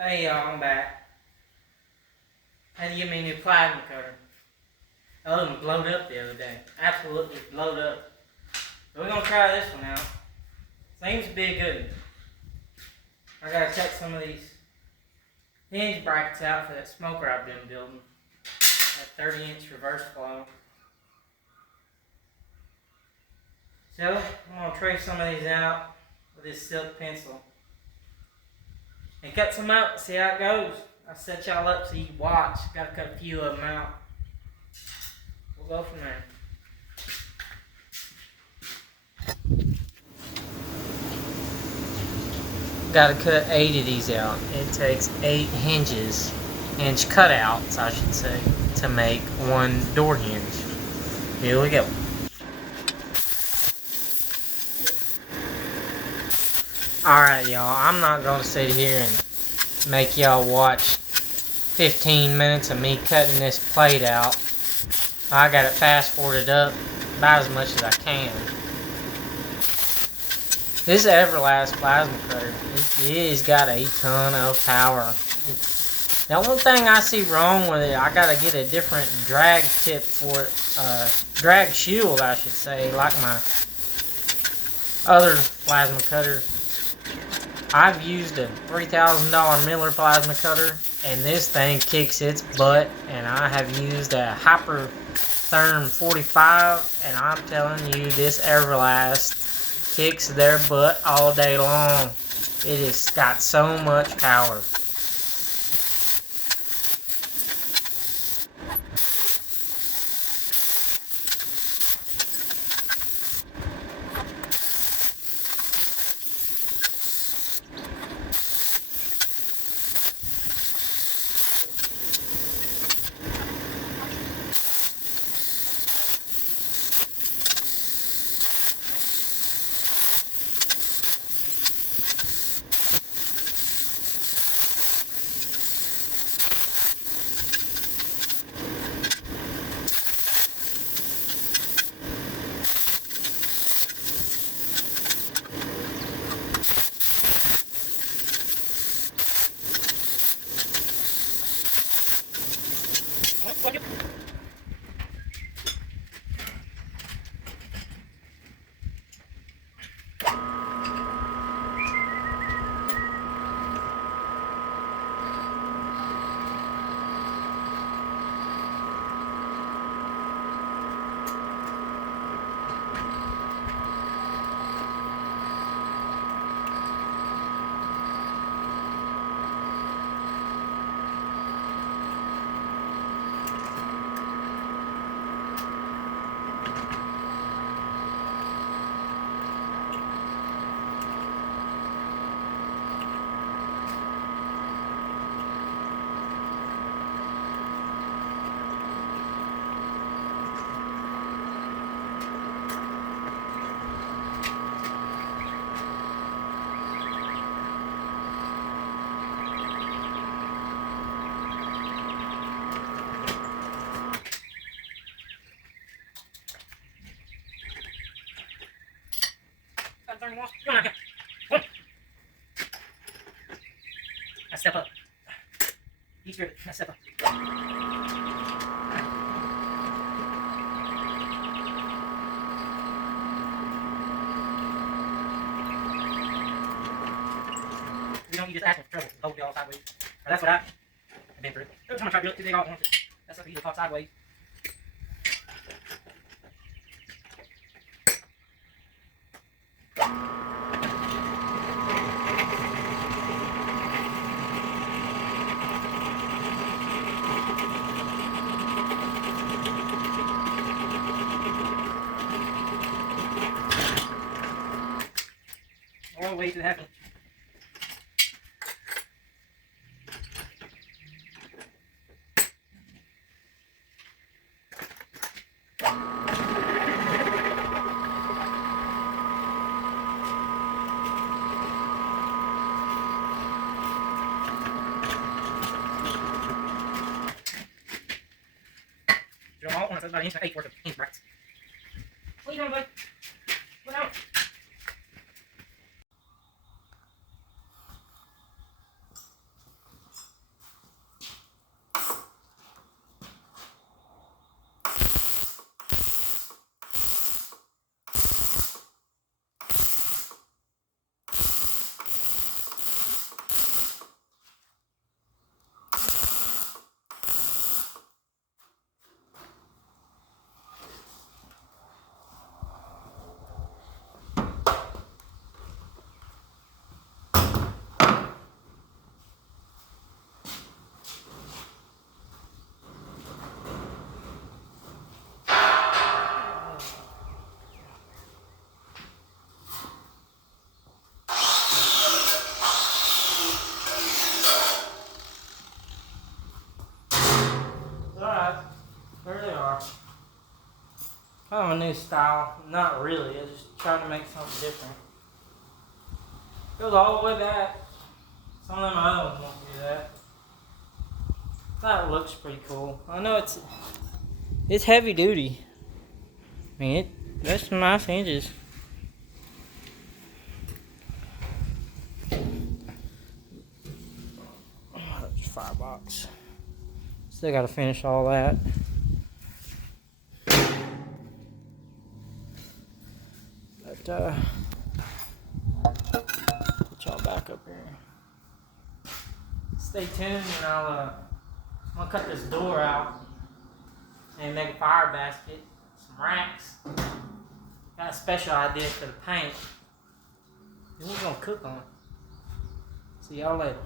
Hey y'all, I'm back. Had to get me a new plasma cutter. The other one blowed up the other day. Absolutely blowed up. So we're gonna try this one out. Seems to be a good one. I gotta check some of these hinge brackets out for that smoker I've been building. That 30-inch reverse flow. So I'm gonna trace some of these out with this silk pencil. And cut some out and see how it goes. I'll set y'all up so you can watch. Gotta cut a few of them out. We'll go from there. Got to cut 8 of these out. It takes 8 hinge cutouts, I should say, to make one door hinge. Here we go. Alright, y'all, I'm not going to sit here and make y'all watch 15 minutes of me cutting this plate out. I got it fast forwarded up about as much as I can. This Everlast plasma cutter, it has got a ton of power. The only thing I see wrong with it, I gotta get a different drag tip for it, drag shield I should say, like my other plasma cutter. I've used a $3,000 Miller plasma cutter, and this thing kicks its butt, and I have used a Hypertherm 45, and I'm telling you, this Everlast kicks their butt all day long. It has got so much power. I step up. Each rivet, I step up. We don't need this axle for trouble. Hold it all sideways. Or that's what I've been through. Every time I try to do it too big all at once, that's something usually caught sideways. All the way to heaven. Drill all at once. That's about an inch and 1/8 worth of hinge brackets. What are you doing, bud? What out? Kind of a new style. Not really. I just trying to make something different. Goes all the way back. Some of them other ones won't do that. That looks pretty cool. I know it's heavy duty. I mean, there's some nice hinges. Oh, that's $5. Still got to finish all that. But put y'all back up here. Stay tuned, and I'm gonna cut this door out and make a fire basket, some racks. Got a special idea for the paint. And we're gonna cook on it. See y'all later.